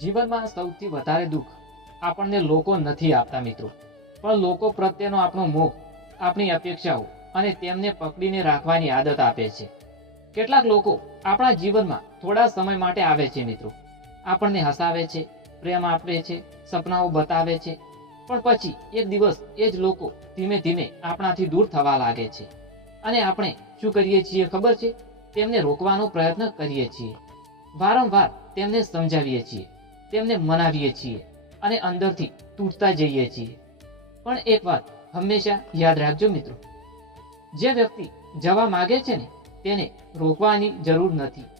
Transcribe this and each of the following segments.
જીવનમાં સૌથી વધારે દુઃખ આપણને લોકો નથી આપતા મિત્રો, પણ લોકો પ્રત્યેનો આપણો મોહ, આપણી અપેક્ષાઓ અને તેમને પકડીને રાખવાની આદત આપે છે. કેટલાક લોકો આપણા જીવનમાં થોડા સમય માટે આવે છે મિત્રો, આપણને હસાવે છે, પ્રેમ આપે છે, સપનાઓ બતાવે છે, પણ પછી એક દિવસ એ જ લોકો ધીમે ધીમે આપણાથી દૂર થવા લાગે છે. અને આપણે શું કરીએ છીએ ખબર છે? તેમને રોકવાનો પ્રયત્ન કરીએ છીએ, વારંવાર તેમને સમજાવીએ છીએ, તેમને મનાવીએ છીએ અને અંદરથી તૂટતા જઈએ છીએ. પણ એક વાત હંમેશા યાદ રાખજો મિત્રો, જે વ્યક્તિ જવા માંગે છે ને તેને રોકવાની જરૂર નથી.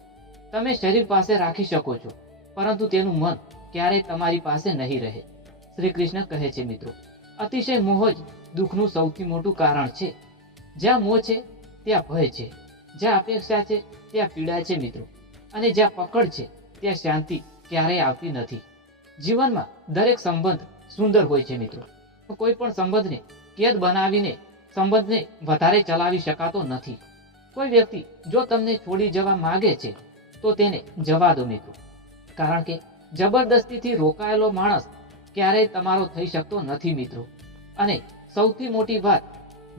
તમે શરીર પાસે રાખી શકો છો, પરંતુ તેનું મન ક્યારેય તમારી પાસે નહીં રહે. શ્રી કૃષ્ણ કહે છે મિત્રો, અતિશય મોહ જ દુઃખનું સૌથી મોટું કારણ છે. જ્યાં મોહ છે ત્યાં ભય છે, જ્યાં અપેક્ષા છે ત્યાં પીડા છે મિત્રો, અને જ્યાં પકડ છે ત્યાં શાંતિ ક્યારેય આવતી નથી. જીવનમાં દરેક સંબંધ સુંદર હોય છે મિત્રો, કોઈ પણ સંબંધને કેદ બનાવીને સંબંધને વધારે ચલાવી શકાતો નથી. કોઈ વ્યક્તિ જો તમને છોડી જવા માંગે છે તો તેને જવા દો મિત્રો, કારણ કે જબરદસ્તીથી રોકાયેલો માણસ ક્યારેય તમારો થઈ શકતો નથી મિત્રો. અને સૌથી મોટી વાત,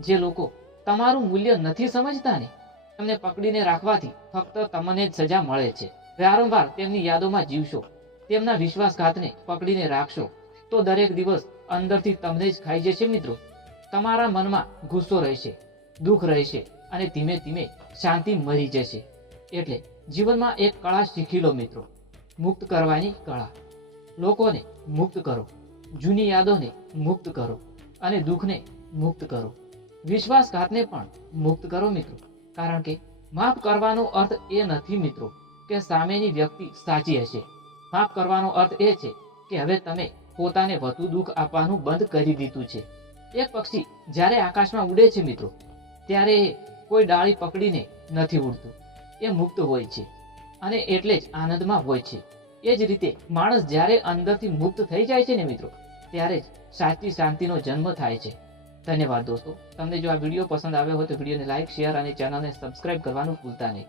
જે લોકો તમારું મૂલ્ય નથી સમજતા ને, તમને પકડીને રાખવાથી ફક્ત તમને જ સજા મળે છે. વારંવાર તેમની યાદોમાં જીવશો, તેમના વિશ્વાસઘાતને પકડીને રાખશો તો દરેક દિવસ અંદરથી તમને જ ખાઈ જશે મિત્રો. તમારા મનમાં ગુસ્સો રહેશે, દુઃખ રહેશે અને ધીમે ધીમે શાંતિ મરી જશે. એટલે જીવનમાં એક કળા શીખી લો મિત્રો, મુક્ત કરવાની કળા. લોકોને મુક્ત કરો, જૂની યાદોને મુક્ત કરો અને દુઃખને મુક્ત કરો. વિશ્વાસઘાતને પણ મુક્ત કરો મિત્રો, કારણ કે માફ કરવાનો અર્થ એ નથી મિત્રો કે સામેની વ્યક્તિ સાચી હશે. માફ કરવાનો અર્થ એ છે કે હવે તમે પોતાને વધુ દુઃખ આપવાનું બંધ કરી દીધું છે. એક પક્ષી જ્યારે આકાશમાં ઉડે છે મિત્રો, ત્યારે એ કોઈ ડાળી પકડીને નથી ઉડતું, એ મુક્ત હોય છે અને એટલે જ આનંદમાં હોય છે. એ જ રીતે માણસ જ્યારે અંદરથી મુક્ત થઈ જાય છે ને મિત્રો, ત્યારે જ સાચી શાંતિનો જન્મ થાય છે. ધન્યવાદ દોસ્તો. તમને જો આ વિડીયો પસંદ આવ્યો હોય તો વિડીયોને લાઇક, શેર અને ચેનલને સબસ્ક્રાઇબ કરવાનું ભૂલતા નહીં.